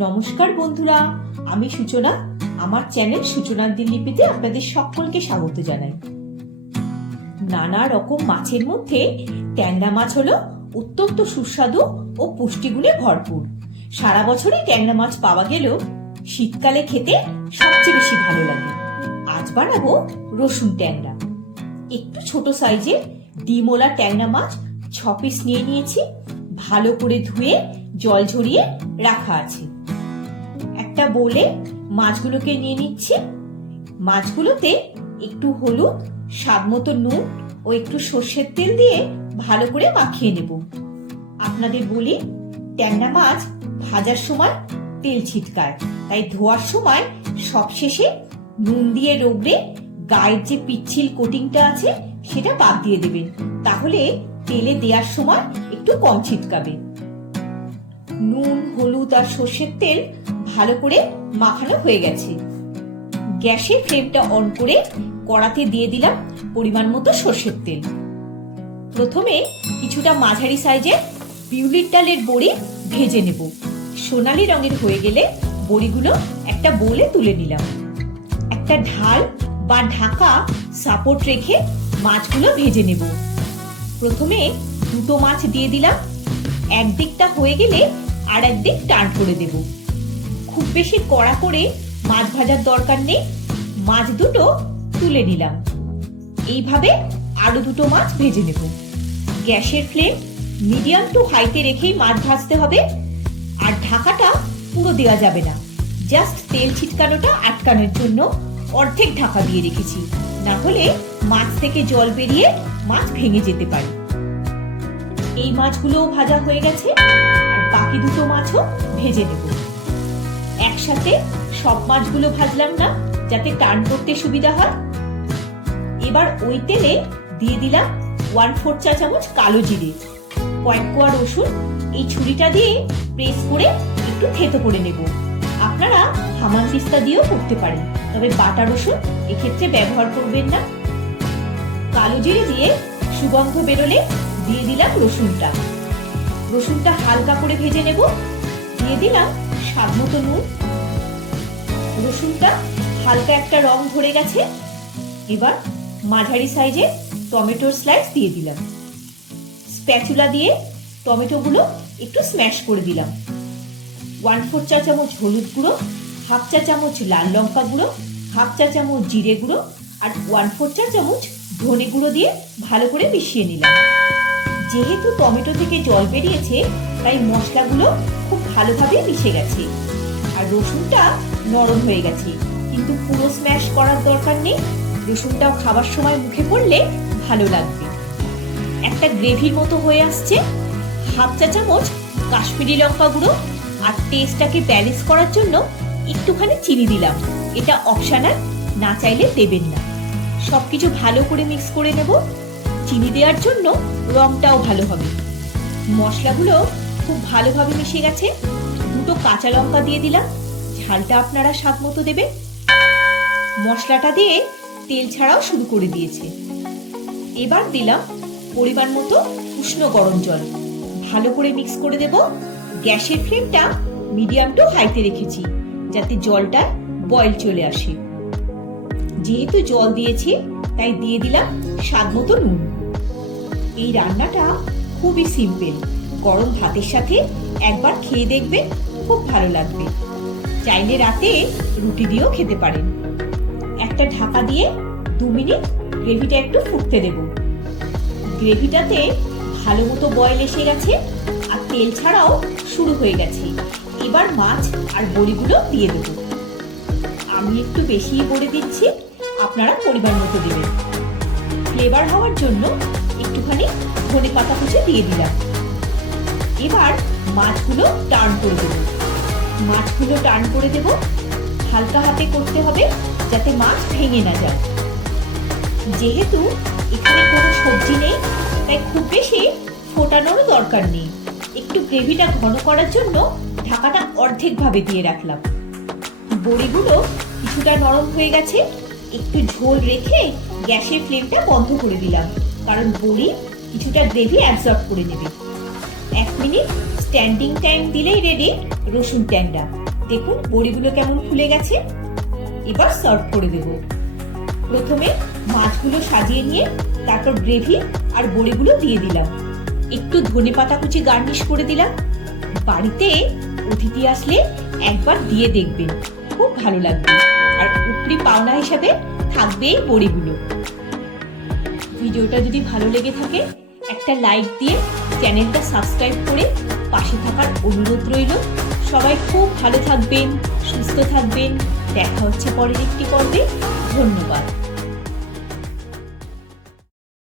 নমস্কার বন্ধুরা, আমি সূচনা। আমার চ্যানেল সূচনার দিনলিপিতে আপনাদের সকলকে স্বাগত জানাই। নানা রকম মাছের মধ্যে ট্যাংরা মাছ হলো অত্যন্ত সুস্বাদু ও পুষ্টিগুণে ভরপুর। সারা বছরই ট্যাংরা মাছ পাওয়া গেলেও শীতকালে খেতে সবচেয়ে বেশি ভালো লাগে। আজ বানাবো রসুন ট্যাংরা। একটু ছোট সাইজের ডিমওয়ালা ট্যাংরা মাছ 6 পিস নিয়ে নিয়েছি। ভালো করে ধুয়ে জল ঝরিয়ে রাখা আছে। একটা বোলে মাছগুলোকে নিয়ে নিচ্ছি। মাছগুলোতে একটু হলুদ, স্বাদ মতো নুন ও একটু সর্ষের তেল দিয়ে ভালো করে মাখিয়ে নেব। আপনাদের বলি, ট্যাংরা মাছ ভাজার সময় তেল ছিটকায়, তাই ধোয়ার সময় সবশেষে নুন দিয়ে রগড়ে গায়ের যে পিচ্ছিল কোটিংটা আছে সেটা বাদ দিয়ে দেবেন। তাহলে তেলে দেওয়ার সময় একটু কম ছিটকাবে। নুন, হলুদ আর সর্ষের তেল ভালো করে মাখানো হয়ে গেছে। গ্যাসের ফ্লেমটা অন করে কড়াতে দিয়ে দিলাম পরিমাণ মতো সর্ষের তেল। প্রথমে কিছুটা মাঝারি সাইজের বিউলির ডালের বড়ি ভেজে নেব। সোনালী রঙের হয়ে গেলে বড়িগুলো একটা বোলে তুলে নিলাম। একটা ঢাল বা ঢাকা সাপোর্ট রেখে মাছগুলো ভেজে নেব। প্রথমে দুটো মাছ দিয়ে দিলাম। একদিকটা হয়ে গেলে আর একদিক টার্ন করে দেব। খুব বেশি কড়া করে মাছ ভাজার দরকার নেই। মাছ দুটো তুলে নিলাম। এইভাবে আরো দুটো মাছ ভেজে নেব। গ্যাসের ফ্লেম মিডিয়াম টু হাইতে রেখেই মাছ ভাজতে হবে। আর ঢাকাটা পুরো দেওয়া যাবে না, জাস্ট তেল ছিটকানোটা আটকানোর জন্য অর্ধেক ঢাকা দিয়ে রেখেছি। না হলে মাছ থেকে জল বেরিয়ে মাছ ভেঙে যেতে পারে। এই মাছগুলোও ভাজা হয়ে গেছে। আর বাকি দুটো মাছও ভেজে নেব। একসাথে সব মাছগুলো ভাজলাম না, যাতে টার্ন করতে সুবিধা হয়। এবার ওই তেলে দিয়ে দিলাম 1/4 চা চামচ কালো জিরে, কয়েক কোয়া রসুন। এই ছুরিটা দিয়ে প্রেস করে একটু থেতো করে নেব। আপনারা হামানদিস্তা দিয়েও করতে পারেন, তবে বাটা রসুন এক্ষেত্রে ব্যবহার করবেন না। কালো জিরে দিয়ে সুগন্ধ বেরোলে দিয়ে দিলাম রসুনটা। রসুনটা হালকা করে ভেজে নেব। দিয়ে দিলাম স্বাদ মতো নুন। রসুনটা হালকা একটা রং ধরে গেছে। এবার মাঝারি সাইজে টমেটোর স্লাইস দিয়ে দিলাম। স্প্যাচুলা দিয়ে টমেটোগুলো একটু স্ম্যাশ করে দিলাম। 1/4 চা চামচ হলুদ গুঁড়ো, 1/2 চা চামচ লাল লঙ্কা গুঁড়ো, 1/2 চা চামচ জিরে গুঁড়ো আর 1/4 চা চামচ ধনে গুঁড়ো দিয়ে ভালো করে মিশিয়ে নিলাম। যেহেতু টমেটো থেকে জল বেরিয়েছে, তাই মশলাগুলো খুব ভালোভাবে মিশে গেছে। আর রসুনটা নরম হয়ে গেছে, কিন্তু পুরো স্ম্যাশ করার দরকার নেই। রসুনটাও খাবার সময় মুখে পড়লে ভালো লাগবে। একটা গ্রেভির মতো হয়ে আসছে। 1/2 চা চামচ কাশ্মীরি লঙ্কা গুঁড়ো আর টেস্টটাকে ব্যালেন্স করার জন্য একটুখানি চিনি দিলাম। এটা অপশনাল, না চাইলে দেবেন না। সবকিছু ভালো করে মিক্স করে নেব। চিনি দেওয়ার জন্য রংটাও ভালো হবে। মশলাগুলো খুব ভালোভাবে মিশে গেছে। দুটো কাঁচা লঙ্কা দিয়ে দিলাম। ঝালটা আপনারা স্বাদ মতো দেবেন। মশলাটা দিয়ে তেল ছাড়াও শুরু করে দিয়েছে। এবার দিলাম পরিমাণ মতো উষ্ণ গরম জল। ভালো করে মিক্স করে দেব। গ্যাসের ফ্লেমটা মিডিয়াম টু হাইতে রেখেছি, যাতে জলটা বয়েল চলে আসে। যেহেতু জল দিয়েছি, তাই দিয়ে দিলাম স্বাদ মতো নুন। এই রান্নাটা খুবই সিম্পল। গরম ভাতের সাথে একবার খেয়ে দেখবেন, খুব ভালো লাগবে। চাইলে রাতে রুটি দিয়েও খেতে পারেন। একটা ঢাকা দিয়ে 2 মিনিট গ্রেভিটা একটু ফুটতে দেব। গ্রেভিটাতে ভালো মতো বয়েল এসে গেছে আর তেল ছাড়াও শুরু হয়ে গেছে। এবার মাছ আর বড়িগুলো দিয়ে দেব। আমি একটু বেশি বড়ি দিচ্ছি, আপনারা পরিমাণ মতো দেবেন। ফ্লেভার হওয়ার জন্য একটুখানি ধনে পাতা কুচি দিয়ে দিলাম। এবার মাছগুলো টার্ন করে দেব। হালকা হাতে করতে হবে, যাতে মাছ ভেঙে না যায়। যেহেতু এখানে কোনো সবজি নেই, তাই খুব বেশি ফোটানোর দরকার নেই। একটু গ্রেভিটা ঘন করার জন্য ঢাকাটা অর্ধেক ভাবে দিয়ে রাখলাম। বড়িগুলো কিছুটা নরম হয়ে গেছে। একটু ঝোল রেখে গ্যাসের ফ্লেমটা বন্ধ করে দিলাম, কারণ বড়ি কিছুটা গ্রেভি অ্যাবজর্ব করে নেবে। 1 মিনিট স্ট্যান্ডিং টাইম দিলেই রেডি রসুন ট্যাংরা। দেখুন বড়িগুলো কেমন ফুলে গেছে। এবার সার্ভ করে দেব। প্রথমে মাছগুলো সাজিয়ে নিয়ে তারপর গ্রেভি আর বড়িগুলো দিয়ে দিলাম। একটু ধনেপাতা কুচি গার্নিশ করে দিলাম। বাড়িতে অতিথি আসলে একবার দিয়ে দেখবেন, খুব ভালো লাগবে। আর উপরি পাওনা হিসাবে থাকবে এই বড়িগুলো। ভিডিওটা যদি ভালো লেগে থাকে একটা লাইক দিয়ে চ্যানেলটা সাবস্ক্রাইব করে পাশে থাকার অনুরোধ রইল। সবাই খুব ভালো থাকবেন, সুস্থ থাকবেন। দেখা হচ্ছে পরের একটি পর্বে। ধন্যবাদ।